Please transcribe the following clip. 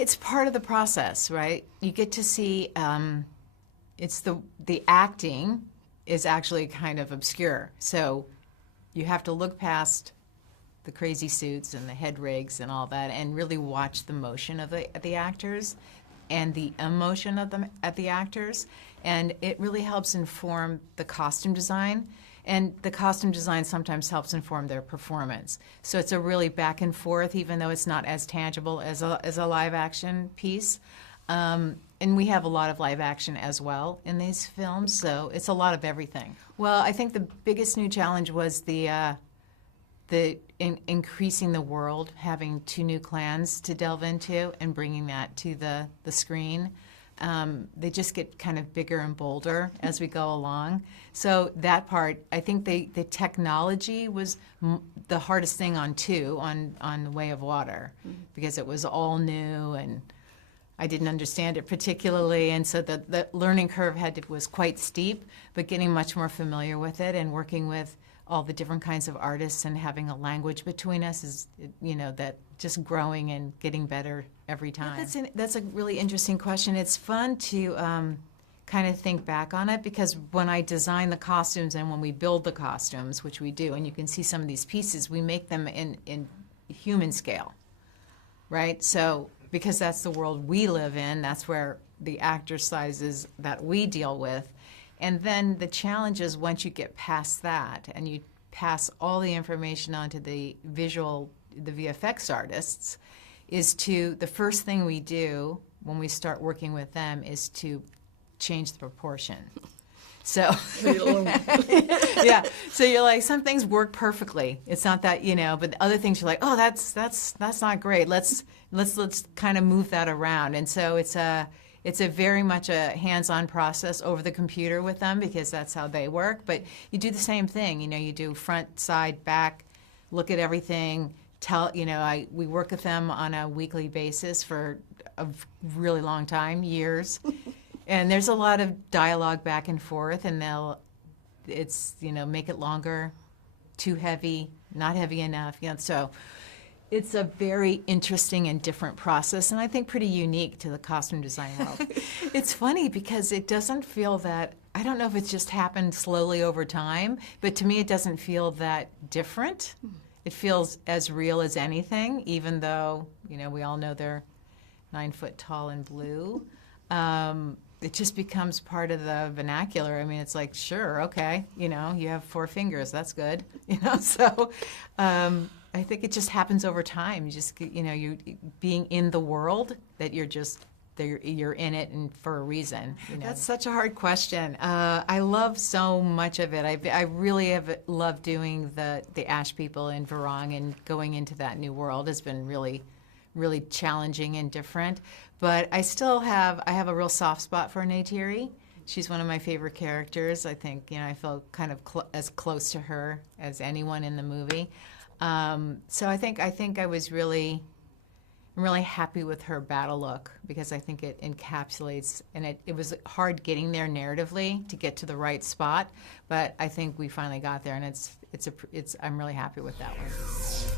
it's part of the process, right? You get to see, it's the acting is actually kind of obscure. So you have to look past the crazy suits and the head rigs and all that and really watch the motion of the actors and the emotion of the actors. And it really helps inform the costume design. And the costume design sometimes helps inform their performance. So it's a really back and forth, even though it's not as tangible as a live action piece. And we have a lot of live action as well in these films, so it's a lot of everything. Well, I think the biggest new challenge was increasing the world, having 2 new clans to delve into and bringing that to the screen. They just get kind of bigger and bolder as we go along. So that part, I think the technology was the hardest thing on 2, on The Way of Water, because it was all new and I didn't understand it particularly, and so the learning curve was quite steep, but getting much more familiar with it and working with all the different kinds of artists and having a language between us is, that just growing and getting better every time. Yeah, that's a really interesting question. It's fun to kind of think back on it, because when I design the costumes and when we build the costumes, which we do, and you can see some of these pieces, we make them in human scale, right? So because that's the world we live in, that's where the actor sizes that we deal with. And then the challenge is once you get past that and you pass all the information onto the VFX artists, the first thing we do when we start working with them is to change the proportion. So, yeah. So you're like, some things work perfectly. It's not that, but other things you're like, oh, that's not great. Let's kind of move that around. And so it's a very much a hands-on process over the computer with them, because that's how they work. But you do the same thing. You do front, side, back, look at everything. We work with them on a weekly basis for a really long time, years. And there's a lot of dialogue back and forth, and make it longer, too heavy, not heavy enough. So it's a very interesting and different process, and I think pretty unique to the costume design world. It's funny because it doesn't feel that, I don't know if it's just happened slowly over time, but to me it doesn't feel that different. It feels as real as anything, even though, we all know they're 9 foot tall and blue. It just becomes part of the vernacular. I mean, it's like, sure, okay, you have 4 fingers, that's good, so I think it just happens over time. You just, you being in the world, that you're in it and for a reason. That's such a hard question. I love so much of it. I really have loved doing the Ash people in Varong, and going into that new world has been really, really challenging and different. But I have a real soft spot for Neytiri. She's one of my favorite characters. I think, I feel kind of as close to her as anyone in the movie. So I think I was I'm really happy with her battle look, because I think it encapsulates, and it was hard getting there narratively to get to the right spot, but I think we finally got there, and I'm really happy with that one.